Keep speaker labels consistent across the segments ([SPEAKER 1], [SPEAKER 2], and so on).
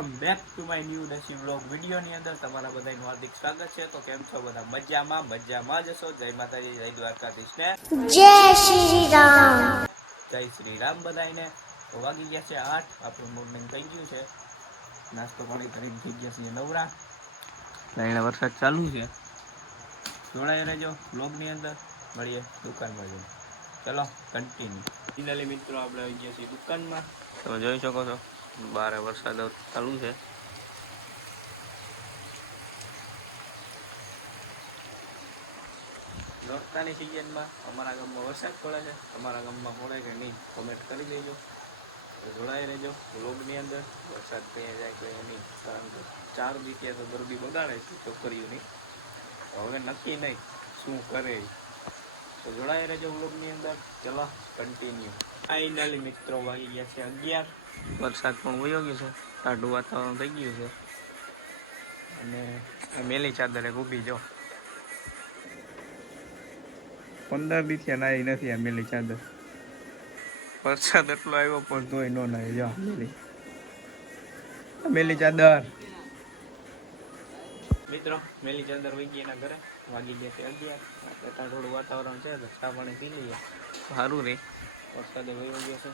[SPEAKER 1] Welcome back to my new desi vlog વિડીયોની અંદર તમારા બધાનું હાર્દિક સ્વાગત છે. તો કેમ છો બધા? મજામાં? મજામાં જ હશો? જય માતાજી જય દ્વારકાધીશ ને?
[SPEAKER 2] જય શ્રી રામ.
[SPEAKER 1] જય શ્રી રામ બધાને તો વાગી ગયા છે આઠ. આપણું મોર્નિંગ થઈ ગયું છે. નાસ્તો પાણી કરીને થઈ ગયા છીએ નવરા. લાઈને વરસાદ ચાલુ છે. જોડાઈ રહેજો બ્લોગની અંદર. મળીએ દુકાનમાં જઈને. ચલો કન્ટિન્યુ ફિનાલી મિત્રો આપણે આવી ગયા છીએ દુકાનમાં. તમે જોઈ શકો છો. બારે વરસાદ ચાલુ છે. નોરતાની સિઝનમાં અમારા ગામમાં વરસાદ પડે છે. તમારા ગામમાં પડે કે નહીં કમેન્ટ કરી દેજો. જોડાઈ રહેજો વ્લોગની અંદર. વરસાદ ક્યાં જાય કે નહીં. કારણ કે ચાર દીકિયા તો ગરબી બગાડે છે છોકરીઓની હવે નક્કી નહીં શું કરે. તો જોડાઈ રહેજો વ્લોગની અંદર. ચલો કન્ટિન્યુ ફાઇનલી મિત્રો વાગી ગયા છે અગિયાર. વરસાદ પણ વયો ગયો છે. ટાઢું વાતાવરણ થઈ ગયું છે. અને મેલી ચાદર ઊભી, જો. પંદર દિવસે નાઈ નથી આ મેલી ચાદર. વરસાદ એટલો આવ્યો પણ તોય નો નાઈ, જો, મેલી. મેલી ચાદર. મિત્રો મેલી ચાદર વહી એના ઘરે વાગી ગયા છે અગિયાર. ત્યાં થોડું વાતાવરણ છે તો ચા પાણી પી લઈએ. સારું રે. વરસાદે વહી ગયો છે.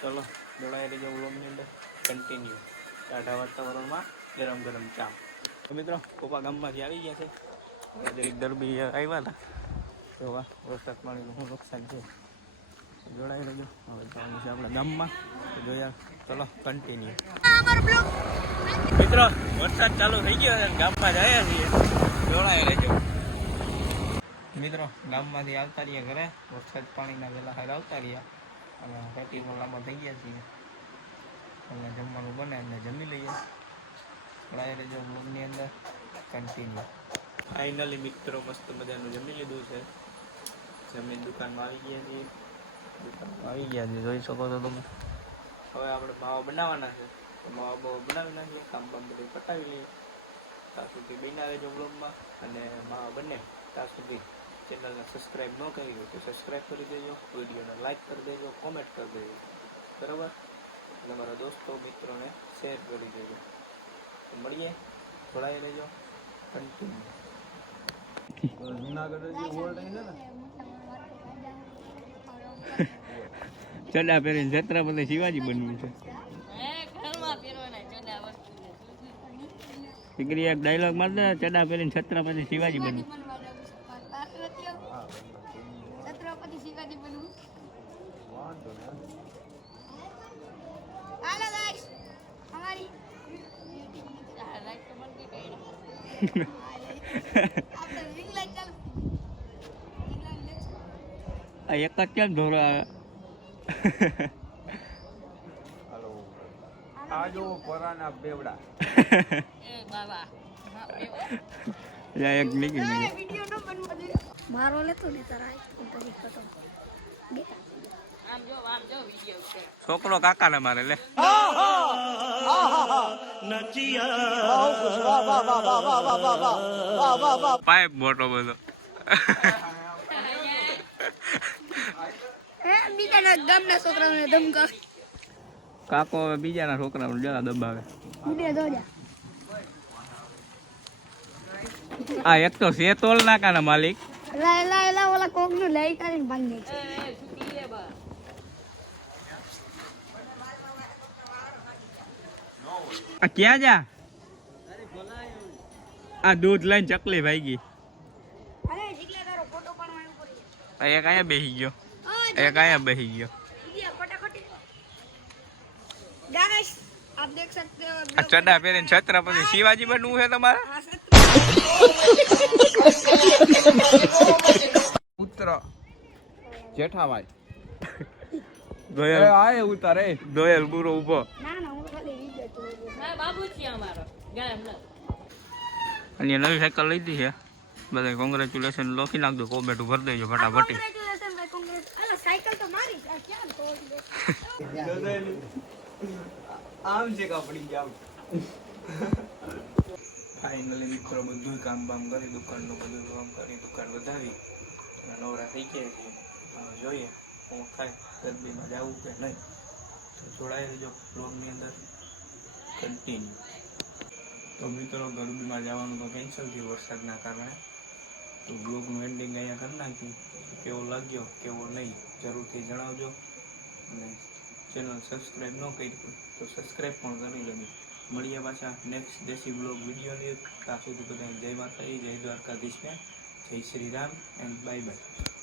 [SPEAKER 1] ચલો જોડાઈ રહેજો વ્લોગની અંદર. કન્ટિન્યુ ટાઢા વાતાવરણમાં ગરમ ગરમ ચા. તો મિત્રો કોપા ગામમાંથી આવી ગયા છે. દરબી આવ્યા હતા. તો વાહ વરસાદ પાણીનું શું નુકસાન છે? જોડાઈ રહેજો. હવે જવાનું છે આપણા ગામમાં. જોયા ચલો કન્ટિન્યુ મિત્રો વરસાદ ચાલુ થઈ ગયો છે અને ગામમાં જ આવ્યા છીએ. જોડાઈ રહેજો. મિત્રો, ગામમાંથી આવતા રહ્યા ઘરે. વરસાદ પાણીના વેલા હાર આવતા રહ્યા. અને પેટી લાંબા થઈ ગયા છીએ. અને જમવાનું બને એટલે જમી લઈએ. જોડાય રહેજો બ્લોગની અંદર. કન્ટિન્યુ ફાઇનલી મિત્રો, મસ્ત મજાનું જમી લીધું છે. જમીન દુકાનમાં આવી ગયા છીએ. દુકાનમાં આવી ગયા છીએ. જોઈ શકો છો તમે. હવે આપણે ભાવ બનાવવાના છે. માવા બાવા બનાવી નાખીએ કામ બામ બધું પટાવી લઈએ. ત્યાં સુધી બન્યા રહેજો બ્લોગમાં અને માવા બને ત્યાં સુધી ચેનલને સબસ્ક્રાઈબ ન કરી હોય તો સબસ્ક્રાઈબ કરી દેજો, વિડીયોને લાઇક કરી દેજો કોમેન્ટ કરી દેજો. બરાબર? અને મારા દોસ્તો, મિત્રોને શેર કરી દેજો. મળીએ. જોડાઈ રહેજો. કન્ટિન્યુ ચડા પહેરીને બધા શિવાજી બનવું છે. દીકરી એક ડાયલોગ મારતો ચડા પહેરીને છત્રપતિ શિવાજી બનવું
[SPEAKER 2] છત્રપતિ શિવાજી બનવું હાલો ગાઈસ અમારી
[SPEAKER 1] એક જ કેમ ધોરો આવે?
[SPEAKER 3] આ જો પરાના બેવડા
[SPEAKER 1] યા એક નીકળી
[SPEAKER 2] વિડિયો ન બનવા જોઈએ મારો લેતો ને તારા બેટા.
[SPEAKER 1] છોકરો કાકાને મારે લે. પાઇપ મોટો બધો.
[SPEAKER 2] હે બીજાના ગામના છોકરાઓને ધમકાવે.
[SPEAKER 1] કાકો હવે બીજાના છોકરાને જરા દબાવે. આ એક તો શેતોલ નાકાના માલિક.
[SPEAKER 2] ભાંગે છે
[SPEAKER 1] આ ક્યાં જા? આ દૂધ લઈને ચકલી ભાઈ આ એક અહીંયા બેસી ગયો. એક અહીંયા બેસી ગયો.
[SPEAKER 2] ગાઈસ આપ દેખ सकते हो
[SPEAKER 1] આ ચડા પહેરીને છત્રપતિ શિવાજી બનવું છે તમારે
[SPEAKER 2] हाँ, सच
[SPEAKER 3] પુત્ર જેઠાભાઈ એ
[SPEAKER 1] દોયલ
[SPEAKER 3] આય ઉતારે
[SPEAKER 1] દોયલ બુરો ઊભો
[SPEAKER 2] ના ના હું ખાલી વિડિયો જોઉં
[SPEAKER 1] અને નવી સાયકલ લીધી છે બધા કોંગ્રેચ્યુલેશન લખી નાખજો કોમેન્ટ ભરી દેજો ફટાફટી
[SPEAKER 2] કોંગ્રેચ્યુલેશન ભાઈ કોંગ્રેસ અલા સાયકલ તો મારી છે. આ ક્યાં તોડી દે
[SPEAKER 3] આમ છે કપડી જામ
[SPEAKER 1] ફાઇનલી મિત્રો બધું કામ બામ કરી, દુકાનનું બધું કામ કરી, દુકાન વધાવી નવરા થઈ ગયા છીએ. જોઈએ હું થાય ગરબીમાં જવું કે નહીં. તો જોડાઈ રહેજો બ્લોગની અંદર. કન્ટિન્યુ તો મિત્રો ગરબીમાં જવાનું તો કેન્સલ થયું વરસાદના કારણે. તો બ્લોગનું એન્ડિંગ અહીંયા કરી નાખ્યું કેવો લાગ્યો, કેવો નહીં, જરૂરથી જણાવજો. અને ચેનલ સબસ્ક્રાઈબ ન કરી તો સબસ્ક્રાઈબ પણ કરી લેજો. મળીએ પાછા નેક્સ્ટ દેશી બ્લોગ વિડીયોની ત્યાં સુધી બધા જય માતા જય દ્વારકાધીશને જય Shri Ram and bye bye